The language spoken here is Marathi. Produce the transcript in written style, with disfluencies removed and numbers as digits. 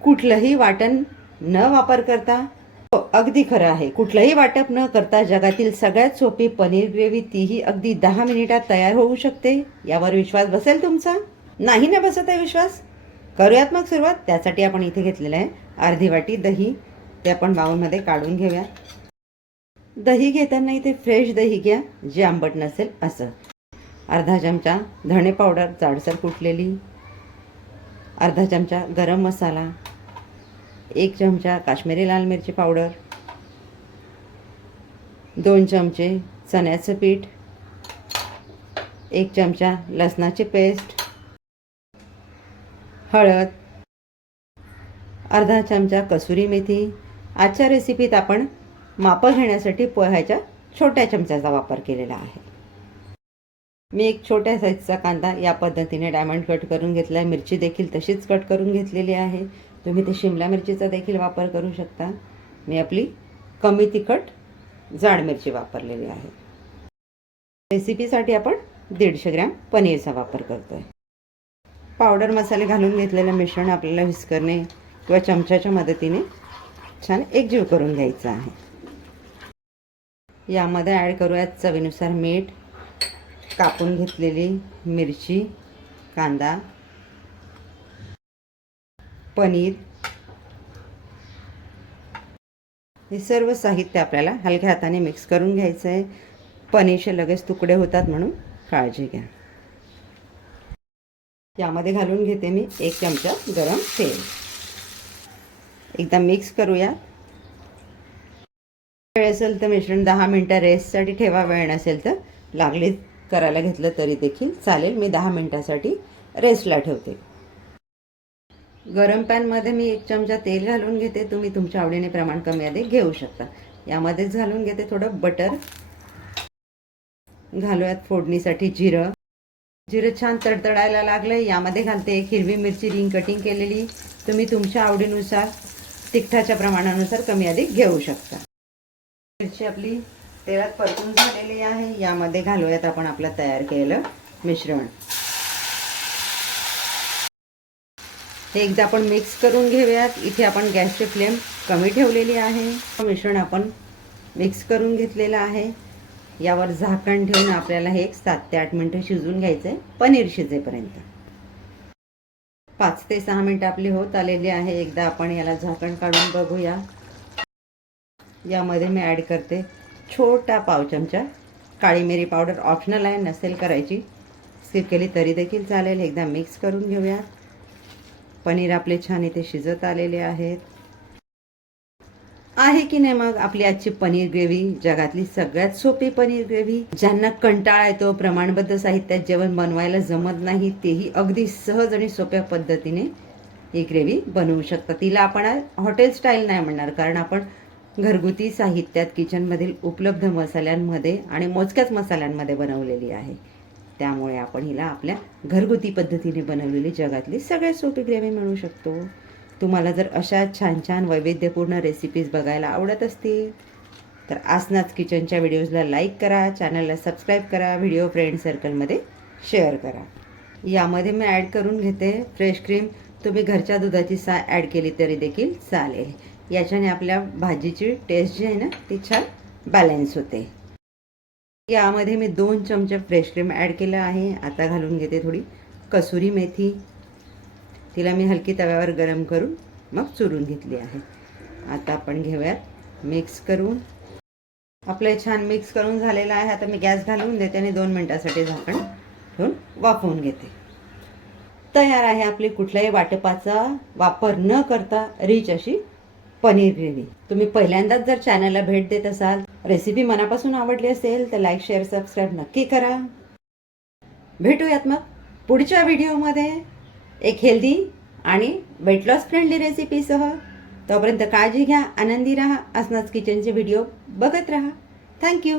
कुठलंही वाटण न वापर करता, हो, अगदी खरं आहे, कुठलंही वाटप न करता जगातील सगळ्यात सोपी पनीर ग्रेव्ही, तीही अगदी 10 मिनिटात तयार होऊ शकते. यावर विश्वास बसेल तुमचा? नाही ना बसत आहे विश्वास? करूयात मग सुरुवात. त्यासाठी आपण इथे घेतलेलं आहे अर्धी वाटी दही. ते आपण बाउलमध्ये काढून घेऊया. दही घेताना इथे फ्रेश दही घ्या, जे आंबट नसेल असं. अर्धा चमचा धणे पावडर जाडसर कुटलेली, अर्धा चमचा गरम मसाला, 1 चमचा काश्मीरी लाल मिरची पावडर, 2 चमचे चण्याचं पीठ, 1 चमचा लसणाची पेस्ट, हळद, अर्धा चमचा कसुरी मेथी. आजच्या रेसिपीत आपण माप घेण्यासाठी पोह्याच्या छोट्या चमच्याचा वापर केलेला आहे. मी एक छोट्या साईजचा कांदा या पद्धतीने डायमंड कट करून घेतला आहे. मिरची देखील तशीच कट करून घेतलेली आहे. तुम्ही ते शिमला मिरचीचा देखील वापर करू शकता. मी आपली कमी तिखट जाड मिरची वापरलेली आहे. रेसिपीसाठी आपण 150 ग्रॅम पनीरचा वापर करतोय. पावडर मसाले घालून घेतलेलं मिश्रण आपल्याला व्हिस्करने किंवा चमच्याच्या मदतीने छान एकजीव करून घ्यायचं आहे. यामध्ये ॲड करूयात चवीनुसार मीठ, कापून घेतलेली मिरची, कांदा, पनीर. हे सर्व साहित्य आपल्याला हलक्या हाताने मिक्स करून घ्यायचं आहे. पनीरचे लगेच तुकडे होतात म्हणून काळजी घ्या. यामध्ये घालून घेते मी 1 चमचा गरम तेल. एकदा मिक्स करूया. वेळ असेल तर मिश्रण 10 मिनिटं रेस्टसाठी ठेवा. वेळ नसेल तर लागली करायला घेतलं तरी देखील चालेल. मी 10 मिनिटासाठी रेस्टला ठेवते. गरम पॅनमध्ये मी 1 चमचा तेल घालून घेते. तुम्ही तुमच्या आवडीने प्रमाण कमी अधिक घेऊ शकता. यामध्येच घालून घेते थोडं बटर. घालूयात फोडणीसाठी जिरं. जिरं छान तडतडायला लागलं. यामध्ये घालते 1 हिरवी मिरची रिंग कटिंग केलेली. तुम्ही तुमच्या आवडीनुसार तिखटाच्या प्रमाणानुसार कमी अधिक घेऊ शकता. मिरची आपली तेलात परतून झालेली आहे. यामध्ये घालूयात आपण आपलं तयार केलेलं मिश्रण. हे एकदा आपण मिक्स करून घेऊयात. इथे आपण गॅसची फ्लेम कमी ठेवलेली आहे. मिश्रण आपण मिक्स करून घेतलेलं आहे. यावर झाकण ठेवून आपल्याला हे 7 ते 8 मिनिटं शिजवून घ्यायचं आहे, पनीर शिजेपर्यंत. 5 ते 6 मिनिटं आपली होत आलेली आहे. एकदा आपण याला झाकण काढून बघूया. यामध्ये मी ॲड करते छोटा पाव चमचा काळी मिरी पावडर. ऑप्शनल आहे, नसेल करायची स्किप केली तरी देखील चालेल. एकदा मिक्स करून घेऊया. पनीर आपले छान इथे शिजत आलेले आहेत. आहे की नाही मग आपली आजची पनीर ग्रेव्ही, जगातली सगळ्यात सोपी पनीर ग्रेव्ही. ज्यांना कंटाळा येतो, प्रमाणबद्ध साहित्यात जेवण बनवायला जमत नाही, तेही अगदी सहज आणि सोप्या पद्धतीने ही ग्रेव्ही बनवू शकतात. तिला आपण हॉटेल स्टाईल नाही म्हणणार, कारण आपण घरगुती साहित्यात किचनमधील उपलब्ध मसाल्यांमध्ये आणि मोजक्याच मसाल्यांमध्ये बनवलेली आहे. त्यामुळे आपण हिला आपल्या घरगुती पद्धतीने बनवलेली जगातली सगळ्यात सोपी ग्रेव्ही म्हणू शकतो. तुम्हाला जर अशा छान छान वैविध्यपूर्ण रेसिपीज बघायला आवडत असतील तर आसनाच किचनच्या व्हिडिओजला लाईक करा, चॅनलला सबस्क्राईब करा, व्हिडिओ फ्रेंड सर्कलमध्ये शेअर करा. यामध्ये मी ॲड करून घेते फ्रेश क्रीम. तुम्ही घरच्या दुधाची साय ॲड केली तरी देखील चालेल. याच्याने आपल्या भाजीची टेस्ट जी आहे ना ती छान बॅलन्स होते. यामध्ये मी 2 चमचे फ्रेश क्रीम ॲड केलं आहे. आता घालून घेते थोडी कसुरी मेथी. तिला मी हलकी तव्यावर गरम करून मग चुरून घेतली आहे. आता आपण घेऊयात मिक्स करून. आपलं छान मिक्स करून झालेलं आहे. आता मी गॅस घालून देते आणि 2 मिनिटासाठी झाकण ठेवून वाफवून घेते. तयार आहे आपली कुठल्याही वाटपाचा वापर न करता रिच अशी पनीर ग्रेव्ही. तुम्ही पहिल्यांदाच जर चॅनलला भेट देत असाल, रेसिपी मनापासून आवडली असेल तर लाईक, शेअर, सबस्क्राईब नक्की करा. भेटूयात मग पुढच्या व्हिडिओमध्ये एक हेल्दी आणि वेट लॉस फ्रेंडली रेसिपीसह. तोपर्यंत काळजी घ्या, आनंदी राहा. आसनाच किचनचे व्हिडिओ बघत राहा. थँक्यू.